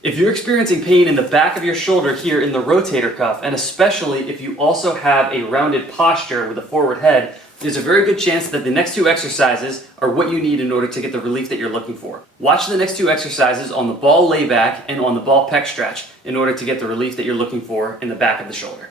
If you're experiencing pain in the back of your shoulder here in the rotator cuff, and especially if you also have a rounded posture with a forward head, there's a very good chance that the next two exercises are what you need in order to get the relief that you're looking for. Watch the next two exercises on the ball layback and on the ball pec stretch in order to get the relief that you're looking for in the back of the shoulder.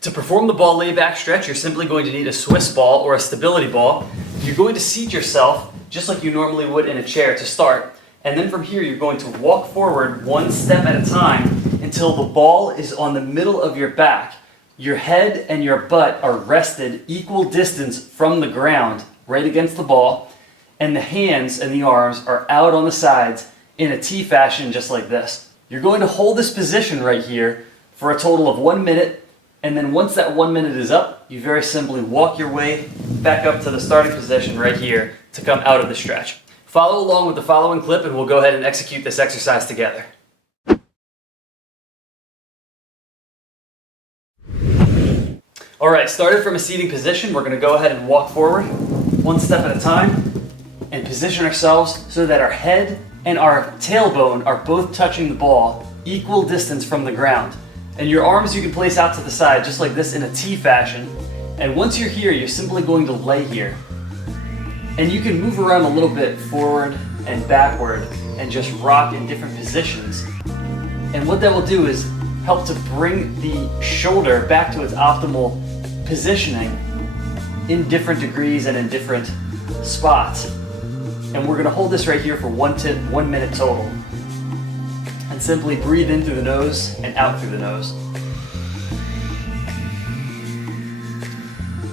To perform the ball layback stretch, you're simply going to need a Swiss ball or a stability ball. You're going to seat yourself just like you normally would in a chair to start, and then from here you're going to walk forward one step at a time until the ball is on the middle of your back. Your head and your butt are rested equal distance from the ground, right against the ball, and the hands and the arms are out on the sides in a T fashion just like this. You're going to hold this position right here for a total of 1 minute. And then once that 1 minute is up, you very simply walk your way back up to the starting position right here to come out of the stretch. Follow along with the following clip and we'll go ahead and execute this exercise together. Alright, started from a seating position, we're going to go ahead and walk forward one step at a time and position ourselves so that our head and our tailbone are both touching the ball equal distance from the ground. And your arms you can place out to the side just like this in a T fashion. And once you're here, you're simply going to lay here. And you can move around a little bit forward and backward and just rock in different positions. And what that will do is help to bring the shoulder back to its optimal positioning in different degrees and in different spots. And we're going to hold this right here for 1 minute total. And simply breathe in through the nose and out through the nose.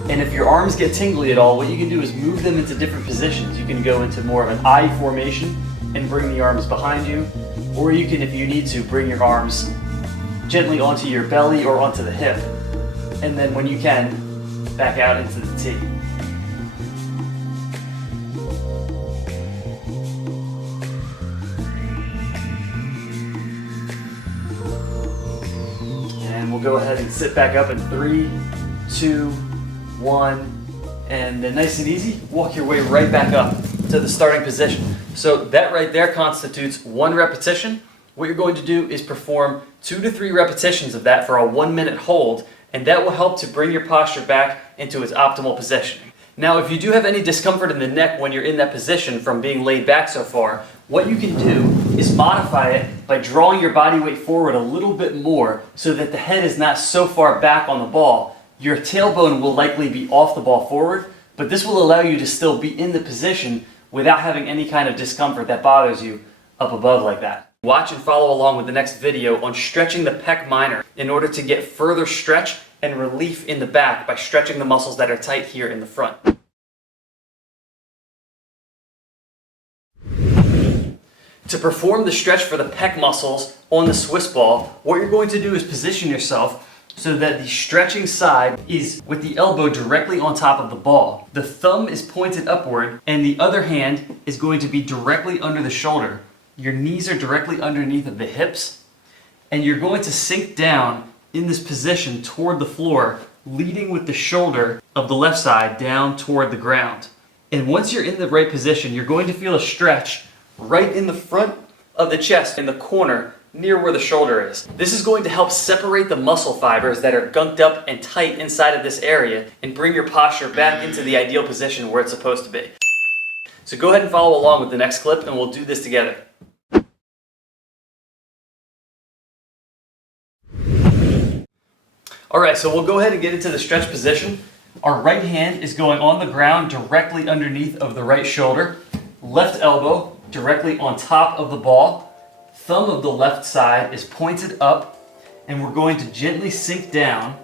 And if your arms get tingly at all, what you can do is move them into different positions. You can go into more of an I formation and bring the arms behind you, or you can, if you need to, bring your arms gently onto your belly or onto the hip, and then when you can, back out into the T. And we'll go ahead and sit back up in 3, 2, 1, and then nice and easy, walk your way right back up to the starting position. So that right there constitutes 1 repetition. What you're going to do is perform 2 to 3 repetitions of that for a 1 minute hold, and that will help to bring your posture back into its optimal positioning. Now, if you do have any discomfort in the neck when you're in that position from being laid back so far, what you can do is modify it by drawing your body weight forward a little bit more so that the head is not so far back on the ball. Your tailbone will likely be off the ball forward, but this will allow you to still be in the position without having any kind of discomfort that bothers you up above like that. Watch and follow along with the next video on stretching the pec minor in order to get further stretch and relief in the back by stretching the muscles that are tight here in the front. To perform the stretch for the pec muscles on the Swiss ball, what you're going to do is position yourself so that the stretching side is with the elbow directly on top of the ball. The thumb is pointed upward and the other hand is going to be directly under the shoulder. Your knees are directly underneath of the hips, and you're going to sink down in this position toward the floor, leading with the shoulder of the left side down toward the ground. And once you're in the right position, you're going to feel a stretch right in the front of the chest, in the corner, near where the shoulder is. This is going to help separate the muscle fibers that are gunked up and tight inside of this area and bring your posture back into the ideal position where it's supposed to be. So go ahead and follow along with the next clip and we'll do this together. Alright, so we'll go ahead and get into the stretch position. Our right hand is going on the ground directly underneath of the right shoulder. Left elbow directly on top of the ball. Thumb of the left side is pointed up, and we're going to gently sink down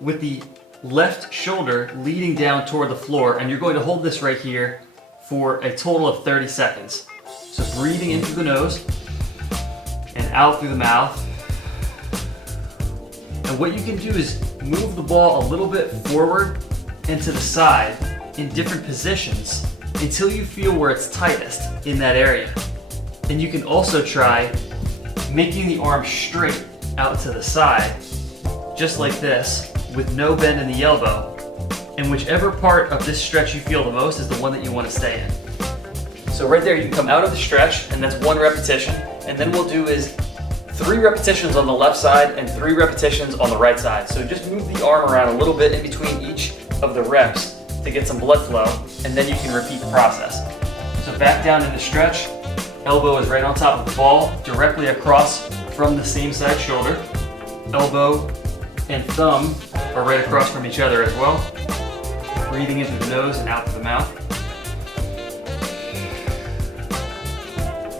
with the left shoulder leading down toward the floor, and you're going to hold this right here for a total of 30 seconds. So breathing in through the nose and out through the mouth. And what you can do is move the ball a little bit forward and to the side in different positions until you feel where it's tightest in that area. And you can also try making the arm straight out to the side, just like this, with no bend in the elbow. And whichever part of this stretch you feel the most is the one that you want to stay in. So right there, you can come out of the stretch, and that's 1 repetition. And then we'll do is 3 repetitions on the left side and 3 repetitions on the right side. So just move the arm around a little bit in between each of the reps to get some blood flow, and then you can repeat the process. So back down in the stretch, elbow is right on top of the ball, directly across from the same side shoulder. Elbow and thumb are right across from each other as well. Breathing into the nose and out through the mouth.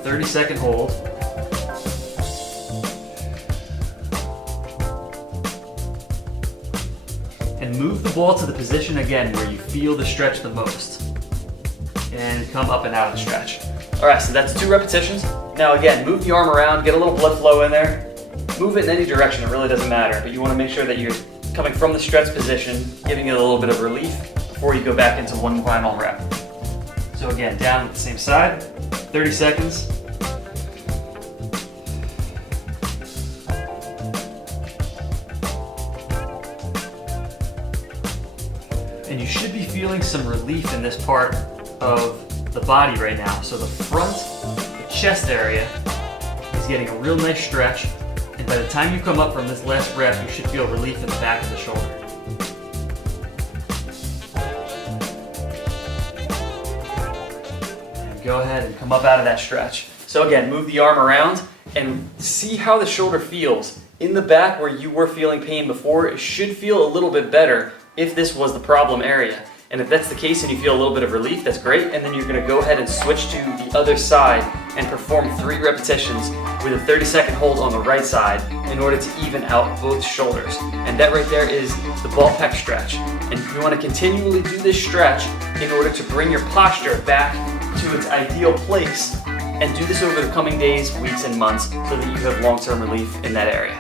30-second hold. And move the ball to the position again where you feel the stretch the most. And come up and out of the stretch. All right, so that's 2 repetitions. Now again, move the arm around, get a little blood flow in there. Move it in any direction, it really doesn't matter, but you want to make sure that you're coming from the stretch position, giving it a little bit of relief before you go back into 1 final rep. So again, down with the same side, 30 seconds. And you should be feeling some relief in this part of the body right now. So the front, the chest area is getting a real nice stretch. And by the time you come up from this last rep, you should feel relief in the back of the shoulder. And go ahead and come up out of that stretch. So again, move the arm around and see how the shoulder feels. In the back where you were feeling pain before, it should feel a little bit better if this was the problem area. And if that's the case and you feel a little bit of relief, that's great. And then you're gonna go ahead and switch to the other side and perform 3 repetitions with a 30-second hold on the right side in order to even out both shoulders. And that right there is the ball pec stretch. And you wanna continually do this stretch in order to bring your posture back to its ideal place, and do this over the coming days, weeks, and months so that you have long-term relief in that area.